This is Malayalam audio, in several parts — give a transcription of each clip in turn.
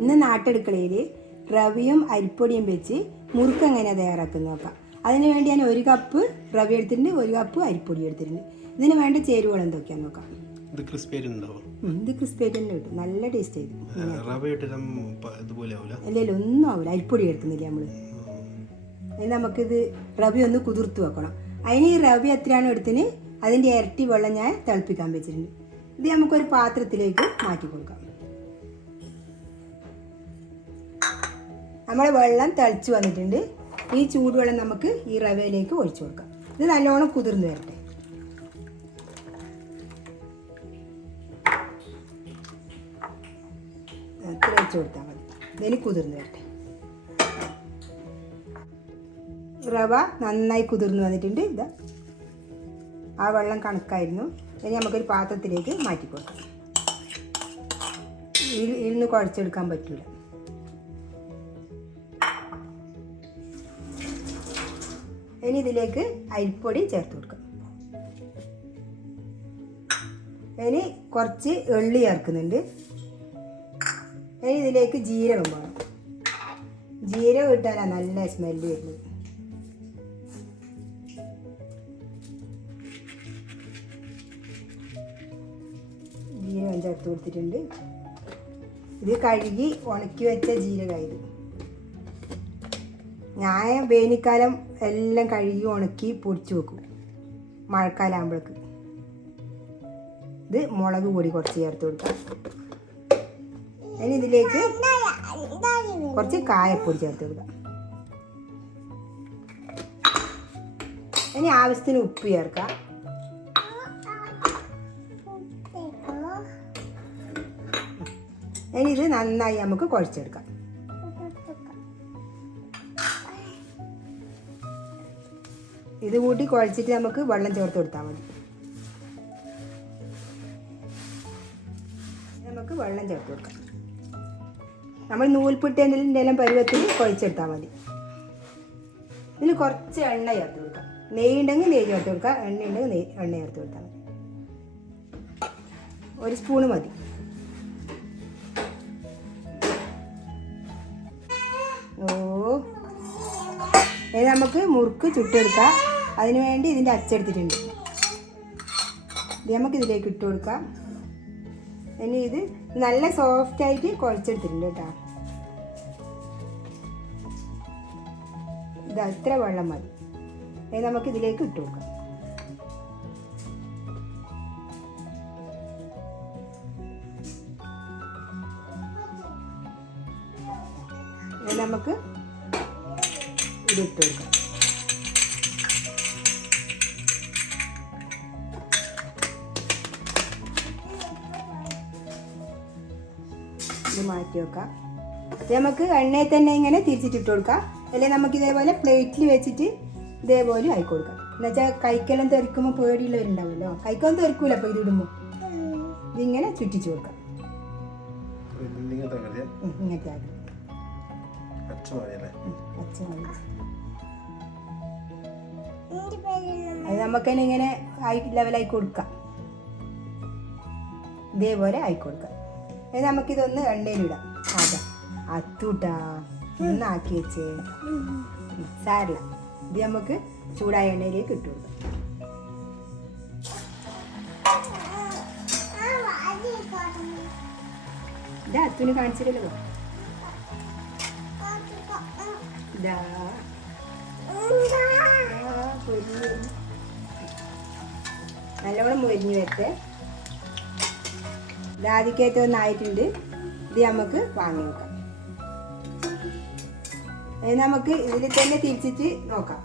ഇന്ന് നാട്ടടുക്കളയിൽ റവയും അരിപ്പൊടിയും വെച്ച് മുറുക്ക് എങ്ങനെ തയ്യാറാക്കുന്നത് നോക്കാം. അതിന് വേണ്ടി ഞാൻ 1 കപ്പ് റവ എടുത്തിട്ടുണ്ട്, 1 കപ്പ് അരിപ്പൊടി എടുത്തിട്ടുണ്ട്. ഇതിന് വേണ്ട ചേരുവകൾ എന്തൊക്കെയാണെന്ന് നോക്കാം. ഇത് ക്രിസ്പി തന്നെ കിട്ടും, നല്ല ടേസ്റ്റ് ആയിരിക്കും. അല്ലല്ലോ ഒന്നും ആവില്ല, അരിപ്പൊടി എടുക്കുന്നില്ല നമ്മൾ. നമുക്കിത് റവ ഒന്ന് കുതിർത്ത് വെക്കണം. അതിന് ഈ റവ എത്രയാണ് എടുത്തിന് അതിൻ്റെ ഇരട്ടി വെള്ളം ഞാൻ തിളപ്പിക്കാൻ വെച്ചിട്ടുണ്ട്. ഇത് നമുക്കൊരു പാത്രത്തിലേക്ക് മാറ്റി കൊടുക്കാം. നമ്മൾ വെള്ളം തിളച്ച് വന്നിട്ടുണ്ട്. ഈ ചൂടുവെള്ളം നമുക്ക് ഈ റവയിലേക്ക് ഒഴിച്ചു കൊടുക്കാം. ഇത് നല്ലോണം കുതിർന്ന് വരട്ടെ. അത്ര വെച്ച് കൊടുത്താൽ മതി. ഇതിന് കുതിർന്ന് വരട്ടെ. റവ നന്നായി കുതിർന്ന് വന്നിട്ടുണ്ട്. ഇത് ആ വെള്ളം കണക്കായിരുന്നു. ഇനി നമുക്കൊരു പാത്രത്തിലേക്ക് മാറ്റി കൊടുക്കാം. ഇരുന്ന് കുഴച്ചെടുക്കാൻ പറ്റില്ല. ഇനി ഇതിലേക്ക് അരിപ്പൊടി ചേർത്ത് കൊടുക്കാം. ഇനി കുറച്ച് എള്ളി ചേർക്കുന്നുണ്ട്. ഇനി ഇതിലേക്ക് ജീരകം വേണം. ജീരകം ഇട്ടാലാണ് നല്ല സ്മെല്ല് വരുന്നത്. ജീരകം ചേർത്ത് കൊടുത്തിട്ടുണ്ട്. ഇത് കഴുകി ഉണക്കി വെച്ച ജീരകമായത്. ഞാൻ വേനൽക്കാലം എല്ലാം കഴുകി ഉണക്കി പൊടിച്ച് വെക്കും, മഴക്കാലം ആകുമ്പോഴേക്ക്. ഇത് മുളക് പൊടി കുറച്ച് ചേർത്ത് കൊടുക്കാം. ഇനി ഇതിലേക്ക് കുറച്ച് കായപ്പൊടി ചേർത്ത് കൊടുക്കാം. ഇനി ആവശ്യത്തിന് ഉപ്പ് ചേർക്കാം. ഇനി ഇത് നന്നായി നമുക്ക് കുഴച്ചെടുക്കാം. ഇത് കൂട്ടി കുഴച്ചിട്ട് നമുക്ക് വെള്ളം ചേർത്ത് കൊടുത്താൽ മതി. നമുക്ക് വെള്ളം ചേർത്ത് കൊടുക്കാം. നമ്മൾ നൂൽപുട്ടിൻ്റെ എല്ലാം പരുവത്തിൽ കുഴച്ചെടുത്താൽ മതി. ഇതിന് കുറച്ച് എണ്ണ ചേർത്ത് കൊടുക്കാം. നെയ്യ് ഉണ്ടെങ്കിൽ നെയ്യ് ചേർത്ത് കൊടുക്കുക, എണ്ണ ഉണ്ടെങ്കിൽ എണ്ണ ചേർത്ത് കൊടുത്താൽ മതി. 1 സ്പൂണ് മതി. ഇത് നമുക്ക് മുറുക്ക് ചുട്ടെടുക്കാം. അതിന് വേണ്ടി ഇതിൻ്റെ അച്ചെടുത്തിട്ടുണ്ട്. ഇത് നമുക്ക് ഇതിലേക്ക് ഇട്ട് കൊടുക്കാം. ഇനി ഇത് നല്ല സോഫ്റ്റായിട്ട് കുഴച്ചെടുത്തിട്ടുണ്ട് കേട്ടോ. ഇത് അത്ര വെള്ളം മതി. ഇത് നമുക്ക് ഇതിലേക്ക് ഇട്ട് കൊടുക്കാം. ഇത് നമുക്ക് ഇതിട്ട് കൊടുക്കാം. ഇത് മാറ്റി വെക്കാം. ഇത് നമുക്ക് എണ്ണയിൽ തന്നെ ഇങ്ങനെ തിരിച്ചിട്ടിട്ട് കൊടുക്കാം. അല്ലെങ്കിൽ നമുക്ക് ഇതേപോലെ പ്ലേറ്റിൽ വെച്ചിട്ട് ഇതേപോലെ ആയി കൊടുക്കാം. എന്നുവെച്ചാൽ കൈക്കെല്ലാം തെറിക്കുമ്പോൾ പേടിയുള്ളവരുണ്ടാവുമല്ലോ. കൈക്കൊന്നും തെറിക്കൂല. അപ്പോൾ ഇതിടുമ്പോൾ ഇതിങ്ങനെ ചുറ്റിച്ച് കൊടുക്കാം. ഇങ്ങനത്തെ അത് നമുക്കതിനെ ഇങ്ങനെ ലെവലായി കൊടുക്കാം. ഇതേപോലെ ആയിക്കൊടുക്കാം. അത് നമുക്കിതൊന്ന് എണ്ണയിലിടാം. അതാ അത്തൂട്ടാ ഒന്നാക്കി വെച്ചേ സാരില്ല. ഇത് നമുക്ക് ചൂടായ എണ്ണയിലേക്ക് ഇട്ട് കൊടുക്കാം. ഇതാ അത്തുന് കാണിച്ചിട്ടല്ലോ. നല്ലോണം മൊരിഞ്ഞ് വരട്ടെ. ഇതാദ്യക്കകത്ത് ഒന്നായിട്ടുണ്ട്. ഇത് നമുക്ക് വാങ്ങി നോക്കാം. നമുക്ക് ഇതിൽ തന്നെ തിരിച്ചിട്ട് നോക്കാം.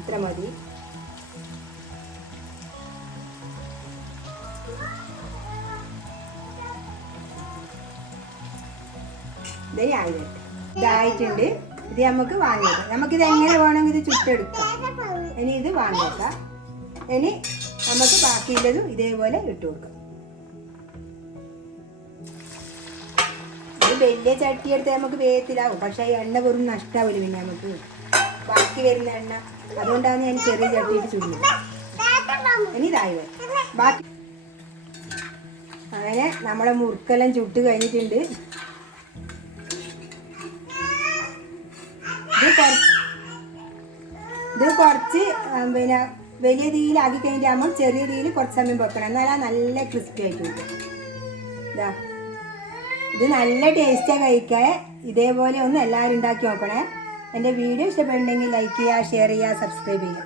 ഇത്ര മതി. ഇതായിട്ടുണ്ട്. ഇത് നമുക്ക് വാങ്ങിയേക്കാം. നമുക്കിത് എങ്ങനെ വേണമെങ്കിൽ ഇത് ചുട്ടെടുക്കാം. ഇനി ഇത് വാങ്ങിയേക്കാം. ഇനി നമുക്ക് ബാക്കിയുള്ളതും ഇതേപോലെ ഇട്ട് കൊടുക്കാം. ഇത് വലിയ ചട്ടി എടുത്ത് നമുക്ക് വേഗത്തിലാവും. പക്ഷേ എണ്ണ വെറും നഷ്ടാവില്ല. പിന്നെ നമുക്ക് ബാക്കി വരുന്ന എണ്ണ അതുകൊണ്ടാണ് ഞാൻ ചെറിയ ചട്ടിയിട്ട് ചുടുന്നത്. ഇനി ഇതായി വരും. ബാക്കി അങ്ങനെ നമ്മളെ മുറുക്കെല്ലാം ചുട്ട് കഴിഞ്ഞിട്ടുണ്ട്. ഇത് കുറച്ച് പിന്നെ വലിയ തീയിലാക്കി കഴിഞ്ഞിട്ടാകുമ്പോൾ ചെറിയ തീയിൽ കുറച്ച് സമയം വെക്കണം, എന്നാലും നല്ല ക്രിസ്പി ആയിട്ട് കിട്ടും. ഇതാ ഇത് നല്ല ടേസ്റ്റാണ് കഴിക്കാൻ. ഇതേപോലെ ഒന്ന് എല്ലാവരും ഉണ്ടാക്കി നോക്കണേ. എൻ്റെ വീഡിയോ ഇഷ്ടപ്പെടുന്നെങ്കിൽ ലൈക്ക് ചെയ്യുക, ഷെയർ ചെയ്യുക, സബ്സ്ക്രൈബ് ചെയ്യുക.